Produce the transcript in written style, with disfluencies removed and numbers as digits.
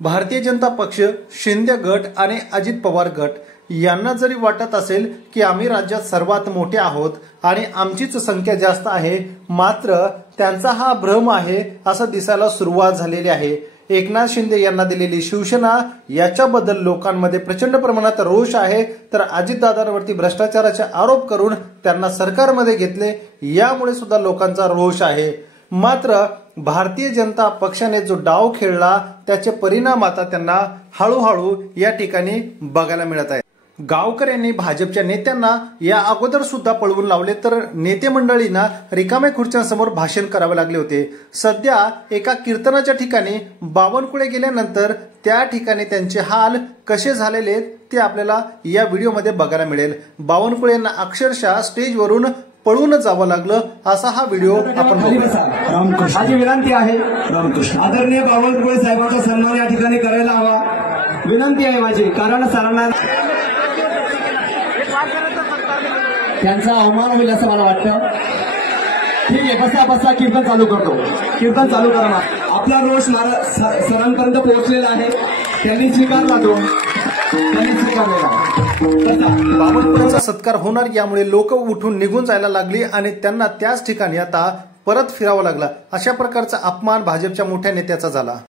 भारतीय जनता पक्ष, शिंदे गट आणि अजित पवार गट यांना जरी वाटत असेल की आम्ही राज्यात सर्वात मोठे आहोत आणि आमचीच संख्या जास्त आहे, मात्र त्यांचा हा भ्रम आहे असं दिसायला सुरुवात झालेली आहे। एकनाथ शिंदे यांना दिलेली शिवसेना याच्याबद्दल लोकांमध्ये प्रचंड प्रमाणात रोष आहे, तर अजितदादांवरती भ्रष्टाचाराचे आरोप करून त्यांना सरकारमध्ये घेतले यामुळे सुद्धा लोकांचा रोष आहे। मात्र भारतीय जनता पक्षाने जो डाव खेळला त्याचे परिणाम आता त्यांना हळूहळू या ठिकाणी बघायला मिळत आहे। गावकऱ्यांनी भाजपच्या नेत्यांना या अगोदर सुद्धा पळवून लावले, तर नेते मंडळींना रिकाम्या खुर्च्यांसमोर भाषण करावे लागले होते। सध्या एका कीर्तनाच्या ठिकाणी बावनकुळे गेल्यानंतर त्या ठिकाणी त्यांचे हाल कसे झालेले ते आपल्याला या व्हिडिओमध्ये बघायला मिळेल। बावनकुळेंना अक्षरशः स्टेजवरून पळून जावं लागलं असा हा व्हिडिओ आपण रामकृष्ण माझी विनंती आहे। रामकृष्ण आदरणीय बावनकुळे साहेबांचा सन्मान या ठिकाणी करायला हवा, विनंती आहे माझी, कारण सरांना त्यांचा अवमान होईल असं मला वाटतं। ठीक आहे, बसा बसा, कीर्तन चालू करतो, कीर्तन चालू करा। आपला रोष सरांपर्यंत पोहोचलेला आहे, त्यांनी स्वीकारला, त्यांनी स्वीकारलेला। बावनकुळेंचा सत्कार होणार यामुळे लोक उठून निघून जायला लागली आणि त्यांना त्याच ठिकाणी आता परत फिरावं लागलं। अशा प्रकारचा अपमान भाजपच्या मोठ्या नेत्याचा झाला।